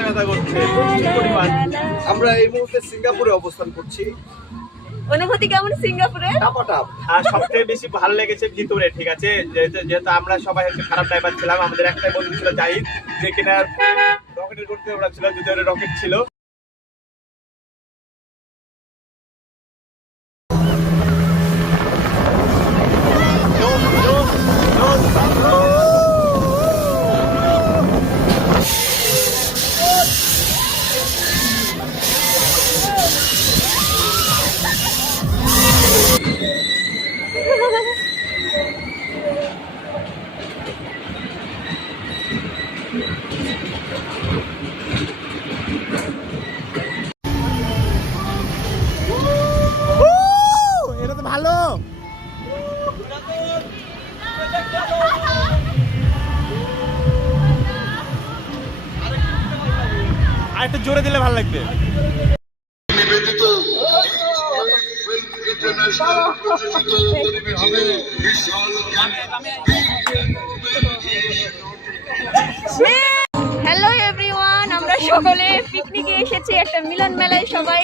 মাথা ব্যথা করছে পরিমাণ। আমরা এই মুহূর্তে সিঙ্গাপুরে অবস্থান করছি। অনুভূতি কেমন সিঙ্গাপুরে? টাপাটাপ। আর সবথেকে বেশি ভালো লেগেছে ভিতরে, ঠিক আছে, যেহেতু আমরা সবাই হচ্ছে খারাপ ড্রাইভার ছিলাম, আমাদের একটাই বন্ধু ছিল জাহিদ, যে কিনা রকেটের করতে ওরা ছিল, যদি ওরা রকেট ছিল। এটা তো ভালো। আর একটু জোরে দিলে ভালো লাগবে। নিবেদিত ইন্টারন্যাশনাল প্রযোজিত পরিবেশিত বিশাল হ্যালো এভরিওয়ান, আমরা সকলে পিকনিকে এসেছি, একটা মিলন মেলায় সবাই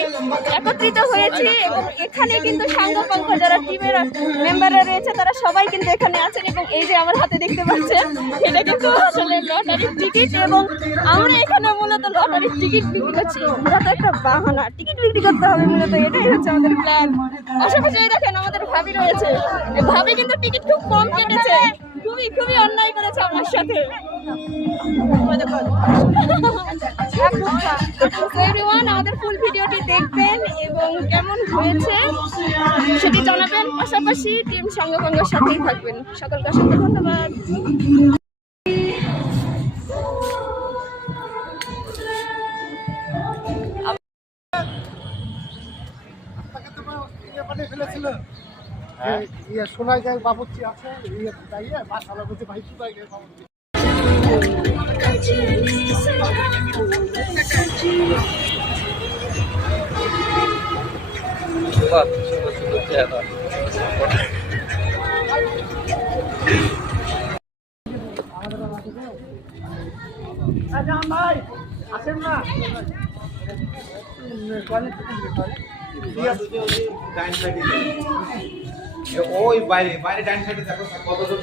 একত্রিত হয়েছি এবং এখানে কিন্তু সাঙ্গপাঙ্গ যারা টিমের মেম্বাররা রয়েছে তারা সবাই কিন্তু এখানে আছেন এবং এই যে আমার হাতে দেখতে পাচ্ছেন এটা কিন্তু আসলে লটারির টিকিট এবং আমরা এখানে মূলত লটারির টিকিট বিক্রি করছি। আমরা তো একটা বাহানা, টিকিট বিক্রি করতে হবে মূলত, এটাই হচ্ছে আমাদের প্ল্যান। আশেপাশে দেখেন আমাদের ভাবি রয়েছে, ভাবি কিন্তু টিকিট খুব কম কেটেছে, খুবই অন্যায় করেছে আমার সাথে। আমাদের ফুল ভিডিওটি দেখবেন এবং কেমন হয়েছে সেটি জানাবেন, পাশাপাশি টিম সাঙ্গপাঙ্গের সাথেই থাকবেন। সকলকে অসংখ্য ধন্যবাদ। শোনা যায় বাবুর্চি আছে, বাসালা বলছে ভাই শোনা যায় বাবুর্চি। ভাই আসেন না, ওই বাইরে বাইরে ডান সাইডে দেখো কতজন